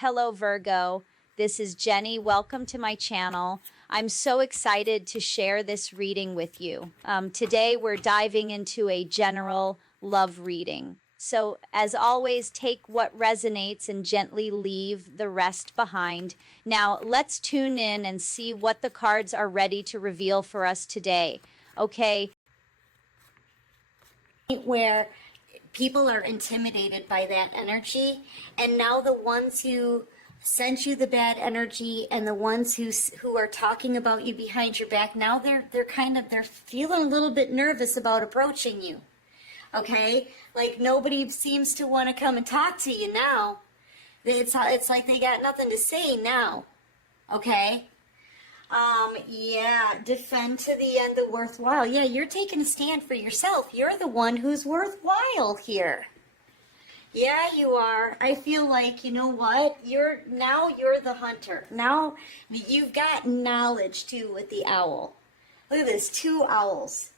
Hello, Virgo. This is Jenny. Welcome to my channel. I'm so excited to share this reading with you. Today, we're diving into a general love reading. So, as always, take what resonates and gently leave the rest behind. Now, let's tune in and see what the cards are ready to reveal for us today. Okay. Where people are intimidated by that energy, and now the ones who sent you the bad energy and the ones who are talking about you behind your back, now they're feeling a little bit nervous about approaching you. Okay, like nobody seems to want to come and talk to you now. It's like they got nothing to say now. Okay. Yeah, defend to the end the worthwhile. Yeah, you're taking a stand for yourself. You're the one who's worthwhile here. Yeah, you are. I feel like, you know what? You're the hunter. Now you've got knowledge too with the owl. Look at this, 2 owls.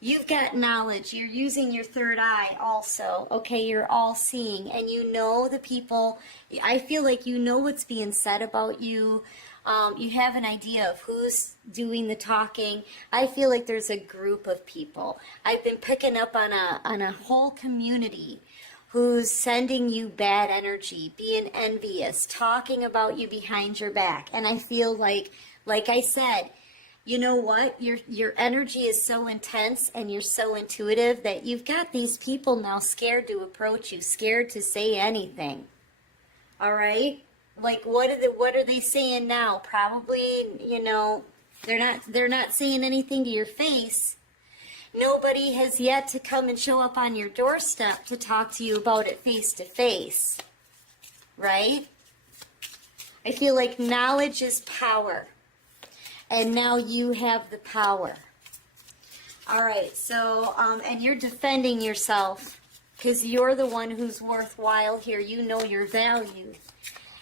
You've got knowledge. You're using your third eye also. Okay, you're all seeing, and you know the people. I feel like you know what's being said about you. You have an idea of who's doing the talking. I feel like there's a group of people. I've been picking up on a whole community who's sending you bad energy, being envious, talking about you behind your back. And I feel like I said, you know what? Your energy is so intense and you're so intuitive that you've got these people now scared to approach you, scared to say anything. All right? Like what are they saying now? Probably, you know, they're not saying anything to your face. Nobody has yet to come and show up on your doorstep to talk to you about it face to face. Right? I feel like knowledge is power. And now you have the power. All right, so, and you're defending yourself because you're the one who's worthwhile here. You know your value.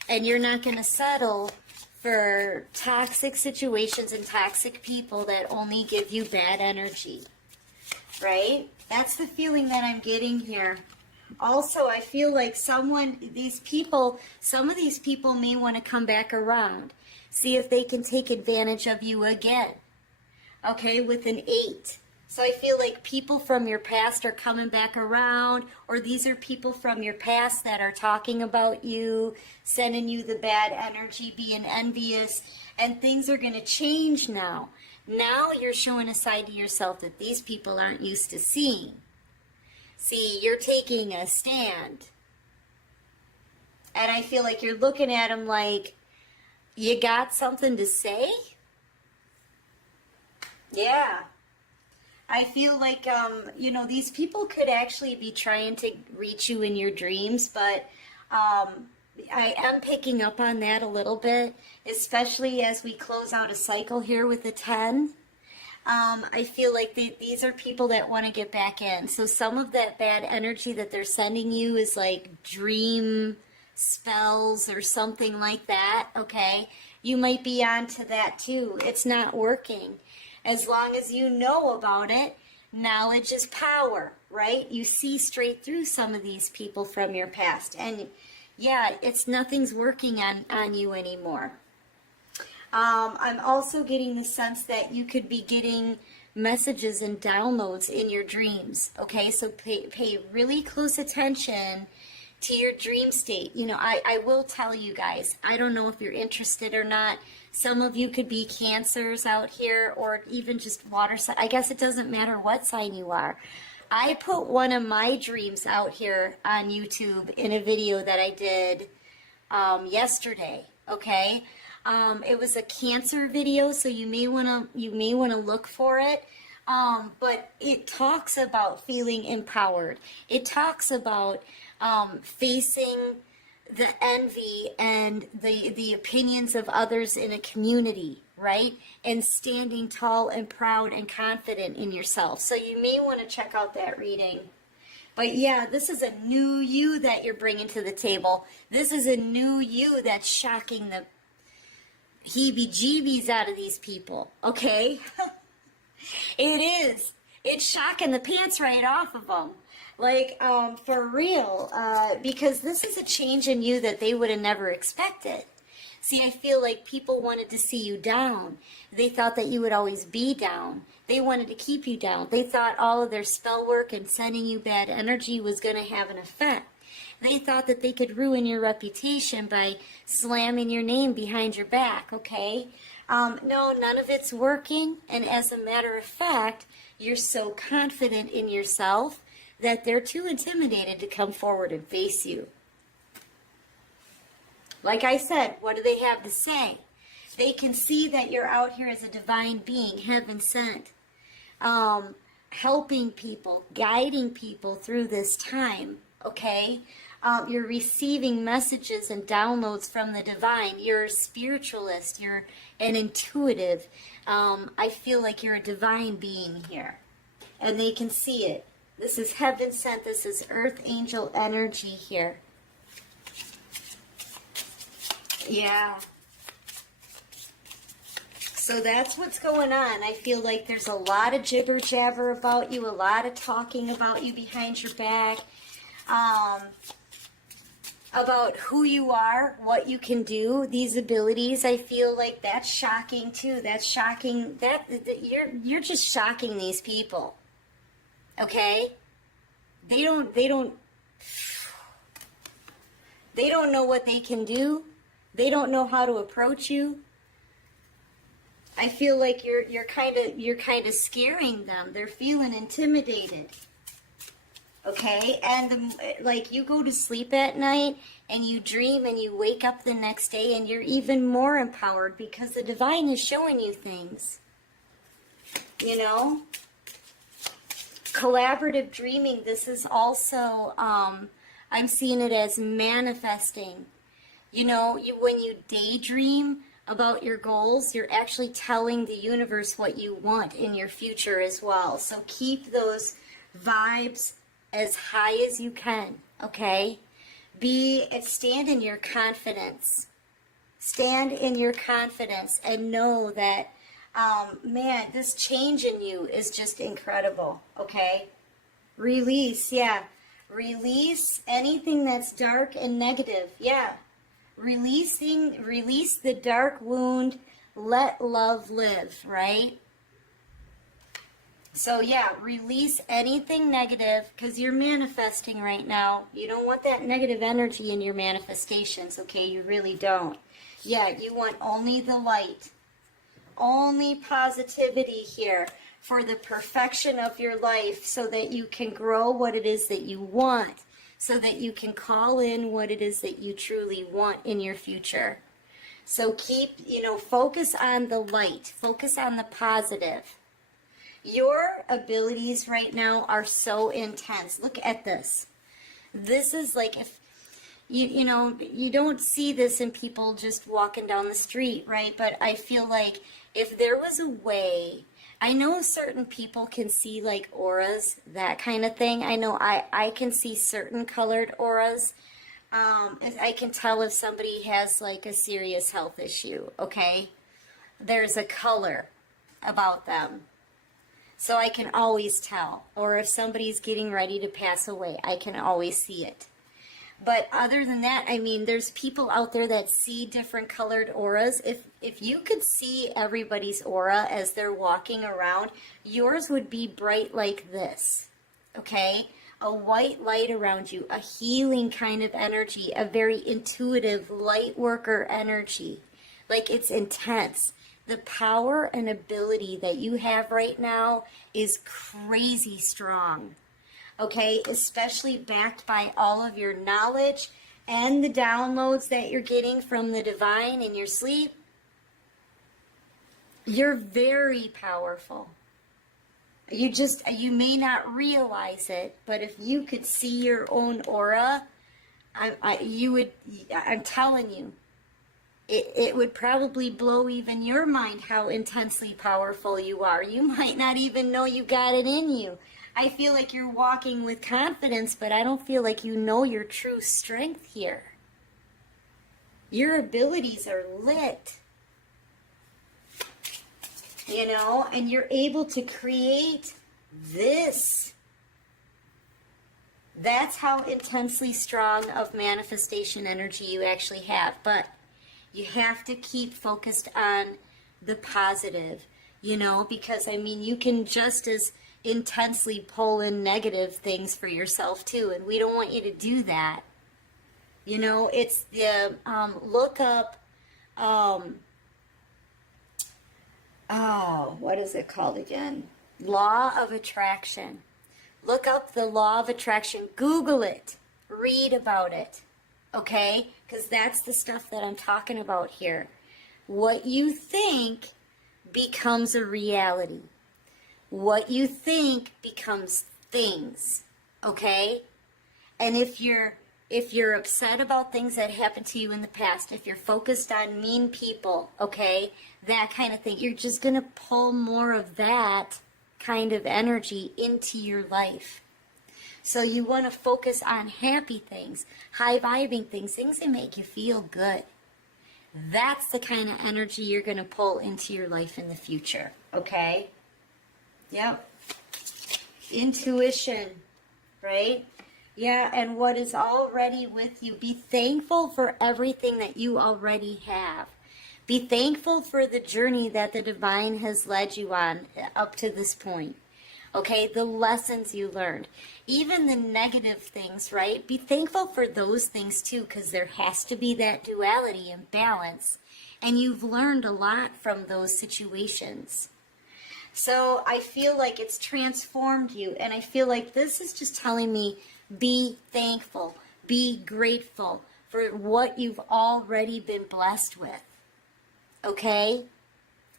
And you're not going to settle for toxic situations and toxic people that only give you bad energy. Right? That's the feeling that I'm getting here. Also, I feel like some of these people may want to come back around. See if they can take advantage of you again. Okay, with an 8. So I feel like people from your past are coming back around, or these are people from your past that are talking about you, sending you the bad energy, being envious, and things are going to change now. Now you're showing a side to yourself that these people aren't used to seeing. See, you're taking a stand. And I feel like you're looking at them like, you got something to say? Yeah. I feel like, you know, these people could actually be trying to reach you in your dreams, but I am picking up on that a little bit, especially as we close out a cycle here with the 10. I feel like these are people that want to get back in. So some of that bad energy that they're sending you is like dream spells or something like that, okay? You might be onto that too. It's not working. As long as you know about it, knowledge is power, right? You see straight through some of these people from your past. And yeah, nothing's working on you anymore. I'm also getting the sense that you could be getting messages and downloads in your dreams, okay? So pay really close attention to your dream state. You know, I will tell you guys, I don't know if you're interested or not. Some of you could be Cancers out here, or even just water sign. I guess it doesn't matter what sign you are. I put one of my dreams out here on YouTube in a video that I did yesterday, okay? It was a Cancer video, so you may want to look for it. But it talks about feeling empowered. It talks about facing the envy and the opinions of others in a community, right? And standing tall and proud and confident in yourself. So you may want to check out that reading. But yeah, this is a new you that you're bringing to the table. This is a new you that's shocking the heebie-jeebies out of these people, okay? It is. It's shocking the pants right off of them. Like, for real, because this is a change in you that they would have never expected. See, I feel like people wanted to see you down. They thought that you would always be down. They wanted to keep you down. They thought all of their spell work and sending you bad energy was going to have an effect. They thought that they could ruin your reputation by slamming your name behind your back, okay? No, none of it's working. And as a matter of fact, you're so confident in yourself that they're too intimidated to come forward and face you. Like I said, what do they have to say? They can see that you're out here as a divine being, heaven sent, helping people, guiding people through this time, okay? You're receiving messages and downloads from the divine. You're a spiritualist. You're an intuitive. I feel like you're a divine being here, and they can see it. This is heaven sent. This is earth angel energy here. Yeah. So that's what's going on. I feel like there's a lot of jibber jabber about you, a lot of talking about you behind your back, about who you are, what you can do, these abilities. I feel like that's shocking too. That's shocking. That you're just shocking these people. Okay? They don't know what they can do. They don't know how to approach you. I feel like you're kind of scaring them. They're feeling intimidated. Okay? And like you go to sleep at night and you dream and you wake up the next day and you're even more empowered because the divine is showing you things. You know? Collaborative dreaming, this is also, I'm seeing it as manifesting. You know, when you daydream about your goals, you're actually telling the universe what you want in your future as well. So keep those vibes as high as you can, okay? Stand in your confidence. Stand in your confidence and know that, man, this change in you is just incredible, okay? Release, yeah. Release anything that's dark and negative, yeah. Release the dark wound, let love live, right? So yeah, release anything negative because you're manifesting right now. You don't want that negative energy in your manifestations, okay? You really don't. Yeah, you want only the light, only positivity here for the perfection of your life so that you can grow what it is that you want, so that you can call in what it is that you truly want in your future. So keep, focus on the light, focus on the positive. Your abilities right now are so intense. Look at this. This is like if, you don't see this in people just walking down the street, right? But I feel like if there was a way, I know certain people can see like auras, that kind of thing. I know I can see certain colored auras. I can tell if somebody has like a serious health issue, okay? There's a color about them. So I can always tell. Or if somebody's getting ready to pass away, I can always see it. But other than that, I mean, there's people out there that see different colored auras. If you could see everybody's aura as they're walking around, yours would be bright like this, okay? A white light around you, a healing kind of energy, a very intuitive light worker energy. Like it's intense. The power and ability that you have right now is crazy strong. Okay, especially backed by all of your knowledge and the downloads that you're getting from the divine in your sleep. You're very powerful. You may not realize it, but if you could see your own aura, I'm telling you, it would probably blow even your mind how intensely powerful you are. You might not even know you got it in you. I feel like you're walking with confidence, but I don't feel like you know your true strength here. Your abilities are lit. And you're able to create this. That's how intensely strong of manifestation energy you actually have. But you have to keep focused on the positive, you know, because I mean, you can just as intensely pull in negative things for yourself too, and we don't want you to do that. You know, it's the look up, what is it called again? Law of attraction. Look up the law of attraction. Google it. Read about it. Okay? Because that's the stuff that I'm talking about here. What you think becomes a reality. What you think becomes things. Okay? And if you're upset about things that happened to you in the past, if you're focused on mean people, okay, that kind of thing, you're just going to pull more of that kind of energy into your life. So you want to focus on happy things, high-vibing things, things that make you feel good. That's the kind of energy you're going to pull into your life in the future, okay? Yep. Intuition, right? Yeah, and what is already with you. Be thankful for everything that you already have. Be thankful for the journey that the divine has led you on up to this point. Okay, the lessons you learned. Even the negative things, right? Be thankful for those things too, because there has to be that duality and balance. And you've learned a lot from those situations. So I feel like it's transformed you, and I feel like this is just telling me, be thankful, be grateful for what you've already been blessed with. Okay?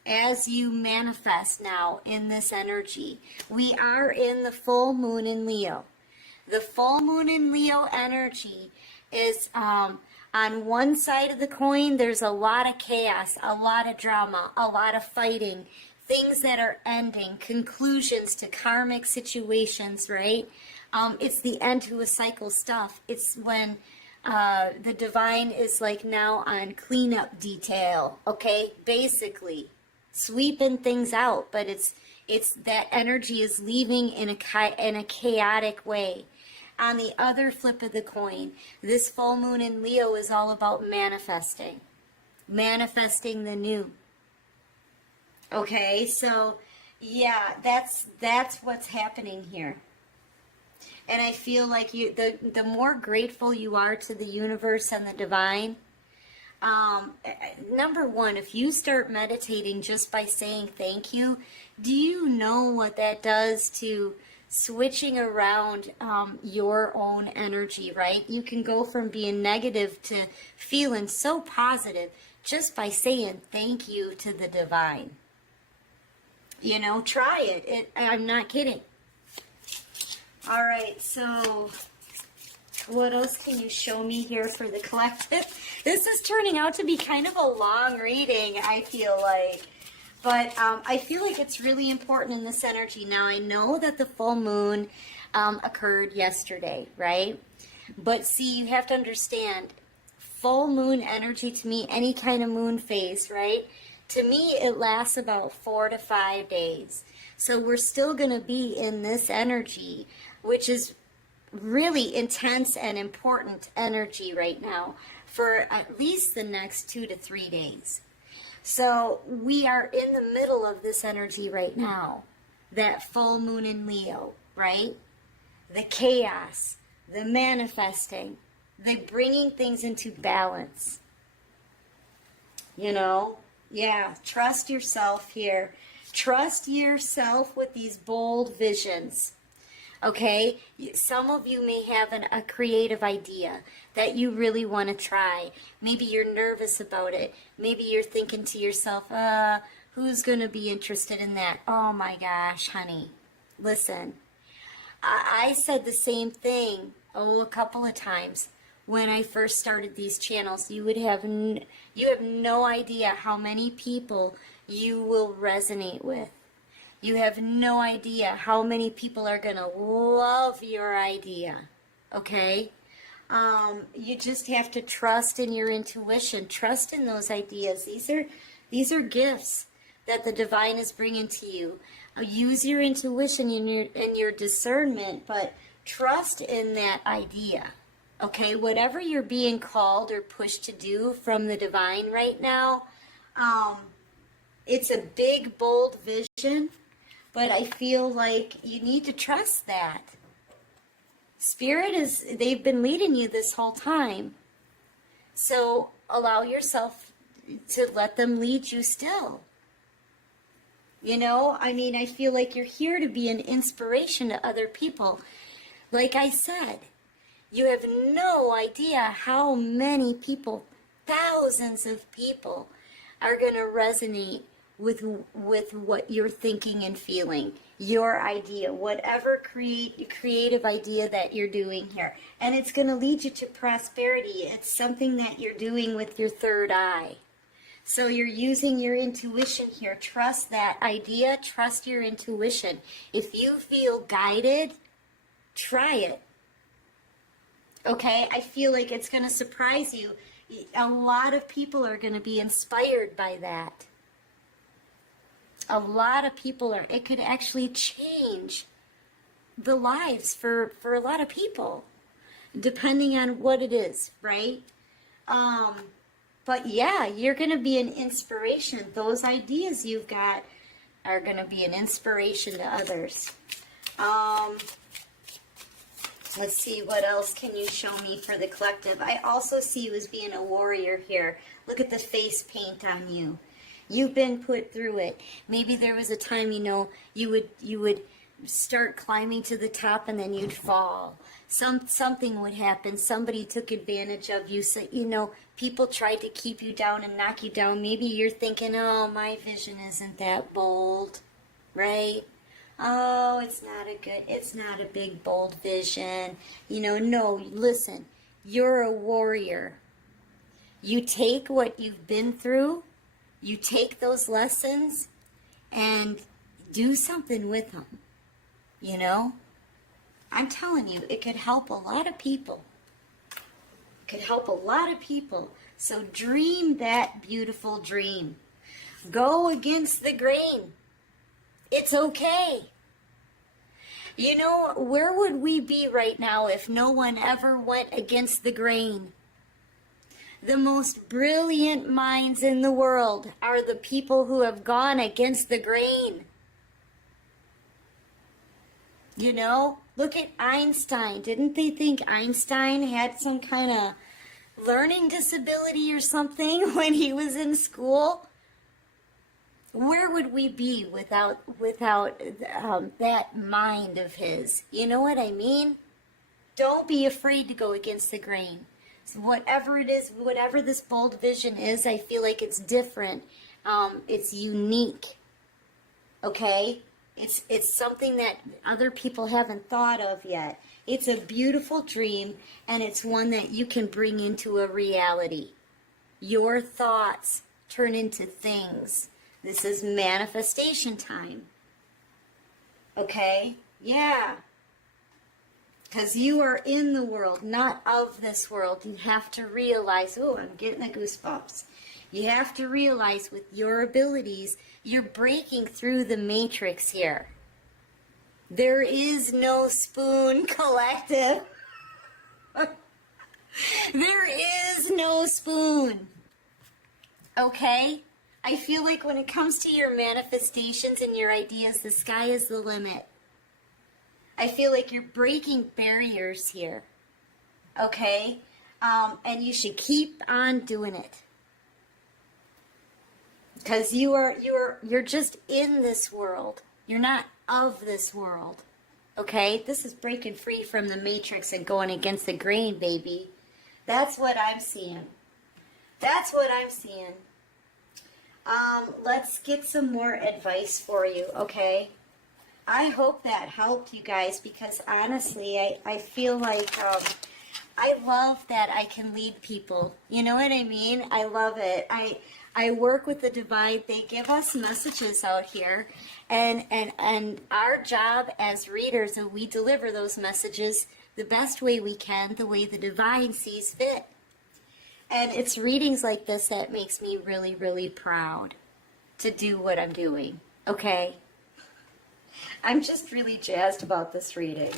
As you manifest now in this energy, we are in the full moon in Leo. The full moon in Leo energy is on one side of the coin, there's a lot of chaos, a lot of drama, a lot of fighting, things that are ending, conclusions to karmic situations, right? It's the end to a cycle stuff. It's when the divine is like now on cleanup detail, okay? Basically, sweeping things out, but it's that energy is leaving in a chaotic way. On the other flip of the coin, this full moon in Leo is all about manifesting the new. Okay, so yeah, that's what's happening here. And I feel like the more grateful you are to the universe and the divine, number one, if you start meditating just by saying thank you, do you know what that does to switching around your own energy, right? You can go from being negative to feeling so positive just by saying thank you to the divine. You know, try it. I'm not kidding. All right, so what else can you show me here for the collective? This is turning out to be kind of a long reading, I feel like. But I feel like it's really important in this energy. Now, I know that the full moon occurred yesterday, right? But see, you have to understand, full moon energy to me, any kind of moon phase, right? To me, it lasts about 4 to 5 days. So we're still going to be in this energy, which is really intense and important energy right now for at least the next 2 to 3 days. So we are in the middle of this energy right now, that full moon in Leo, right? The chaos, the manifesting, the bringing things into balance. You know? Yeah, trust yourself here. Trust yourself with these bold visions. Okay? Some of you may have a creative idea that you really want to try. Maybe you're nervous about it. Maybe you're thinking to yourself, who's going to be interested in that? Oh my gosh, honey. Listen, I said the same thing, a couple of times. When I first started these channels, you have no idea how many people you will resonate with. You have no idea how many people are going to love your idea, okay? You just have to trust in your intuition. Trust in those ideas. These are gifts that the divine is bringing to you. Use your intuition and your discernment, but trust in that idea. Okay, whatever you're being called or pushed to do from the divine right now, it's a big, bold vision, but I feel like you need to trust that. Spirit they've been leading you this whole time. So allow yourself to let them lead you still. You know, I mean, I feel like you're here to be an inspiration to other people. Like I said, you have no idea how many people, thousands of people, are going to resonate with what you're thinking and feeling, your idea, whatever creative idea that you're doing here. And it's going to lead you to prosperity. It's something that you're doing with your third eye. So you're using your intuition here. Trust that idea. Trust your intuition. If you feel guided, try it. Okay? I feel like it's going to surprise you. A lot of people are going to be inspired by that. A lot of people are. It could actually change the lives for a lot of people, depending on what it is, right? But yeah, you're going to be an inspiration. Those ideas you've got are going to be an inspiration to others. Let's see, what else can you show me for the collective? I also see you as being a warrior here. Look at the face paint on you. You've been put through it. Maybe there was a time, you know, you would start climbing to the top and then you'd fall. Something would happen. Somebody took advantage of you. So, you know, people tried to keep you down and knock you down. Maybe you're thinking, oh, my vision isn't that bold, right? Oh, it's not a big, bold vision. You know, no, listen, you're a warrior. You take what you've been through, you take those lessons and do something with them, you know? I'm telling you, it could help a lot of people. It could help a lot of people. So dream that beautiful dream. Go against the grain. It's okay. You know, where would we be right now if no one ever went against the grain? The most brilliant minds in the world are the people who have gone against the grain. You know, look at Einstein. Didn't they think Einstein had some kind of learning disability or something when he was in school? Where would we be without that mind of his? You know what I mean? Don't be afraid to go against the grain. So whatever it is, whatever this bold vision is, I feel like it's different. It's unique. Okay? It's something that other people haven't thought of yet. It's a beautiful dream, and it's one that you can bring into a reality. Your thoughts turn into things. This is manifestation time. Okay? Yeah. Because you are in the world, not of this world. You have to realize, oh, I'm getting the goosebumps. You have to realize with your abilities, you're breaking through the matrix here. There is no spoon collective. There is no spoon. Okay? I feel like when it comes to your manifestations and your ideas, the sky is the limit. I feel like you're breaking barriers here. Okay? And you should keep on doing it. Because you're just in this world. You're not of this world. Okay? This is breaking free from the matrix and going against the grain, baby. That's what I'm seeing. That's what I'm seeing. Let's get some more advice for you, okay? I hope that helped you guys, because honestly, I feel like I love that I can lead people. You know what I mean? I love it. I work with the divine. They give us messages out here, and our job as readers, and we deliver those messages the best way we can, the way the divine sees fit. And it's readings like this that makes me really, really proud to do what I'm doing, okay? I'm just really jazzed about this reading.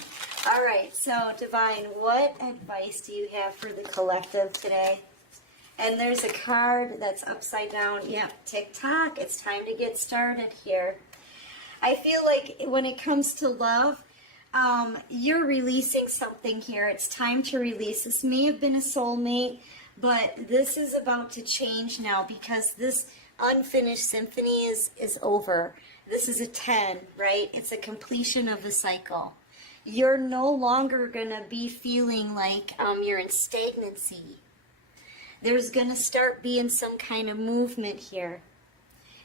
All right, so Divine, what advice do you have for the collective today? And there's a card that's upside down. Yep, tick-tock. It's time to get started here. I feel like when it comes to love, you're releasing something here. It's time to release. This may have been a soulmate, but this is about to change now because this unfinished symphony is over. This is a 10, right? It's a completion of a cycle. You're no longer going to be feeling like you're in stagnancy. There's going to start being some kind of movement here.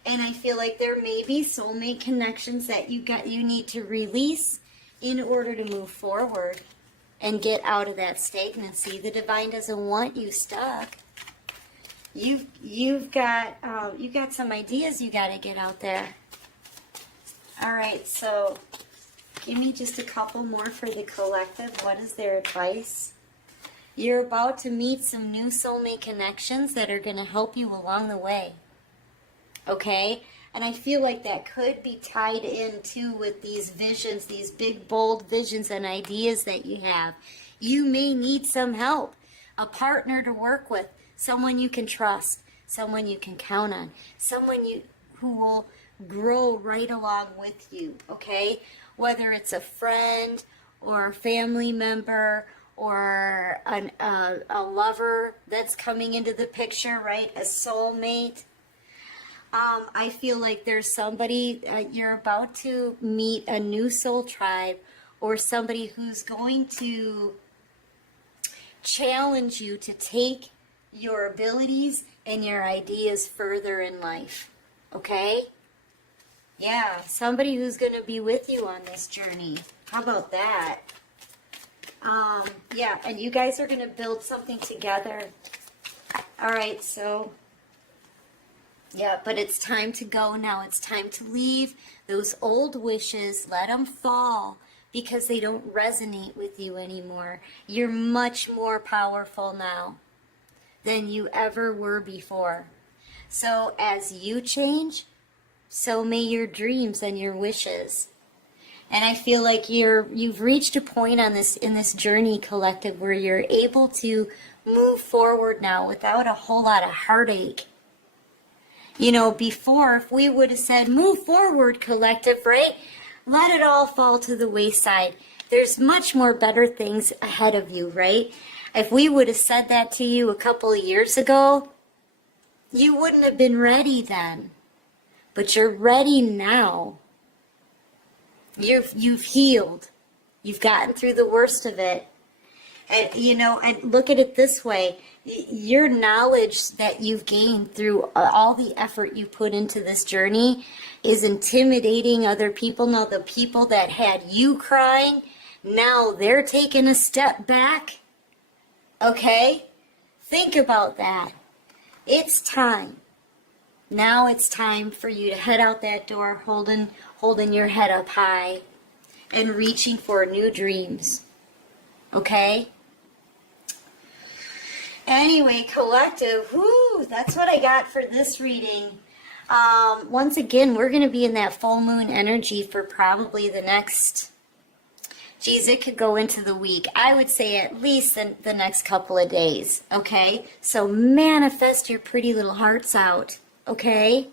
And I feel like there may be soulmate connections that you need to release in order to move forward and get out of that stagnancy. The divine doesn't want you stuck. You've got some ideas you got to get out there. All right, so give me just a couple more for the collective. What is their advice? You're about to meet some new soulmate connections that are going to help you along the way. Okay? And I feel like that could be tied in too with these visions, these big, bold visions and ideas that you have. You may need some help, a partner to work with, someone you can trust, someone you can count on, someone who will grow right along with you, okay? Whether it's a friend or a family member or a lover that's coming into the picture, right? A soulmate. I feel like there's somebody, you're about to meet a new soul tribe or somebody who's going to challenge you to take your abilities and your ideas further in life, okay? Yeah, somebody who's going to be with you on this journey. How about that? Yeah, and you guys are going to build something together. All right, so, yeah, but it's time to go now. It's time to leave those old wishes. Let them fall because they don't resonate with you anymore. You're much more powerful now than you ever were before. So as you change, so may your dreams and your wishes. And I feel like you've reached a point in this journey, collective, where you're able to move forward now without a whole lot of heartache. You know, before, if we would have said, move forward, collective, right? Let it all fall to the wayside. There's much more better things ahead of you, right? If we would have said that to you a couple of years ago, you wouldn't have been ready then. But you're ready now. You've healed. You've gotten through the worst of it. And, you know, and look at it this way. Your knowledge that you've gained through all the effort you put into this journey is intimidating other people. Now, the people that had you crying, now they're taking a step back. Okay? Think about that. It's time. Now it's time for you to head out that door holding your head up high and reaching for new dreams. Okay? Anyway, collective, whoo, that's what I got for this reading. Once again, we're going to be in that full moon energy for probably the next, geez, it could go into the week. I would say at least the next couple of days, okay? So manifest your pretty little hearts out, okay?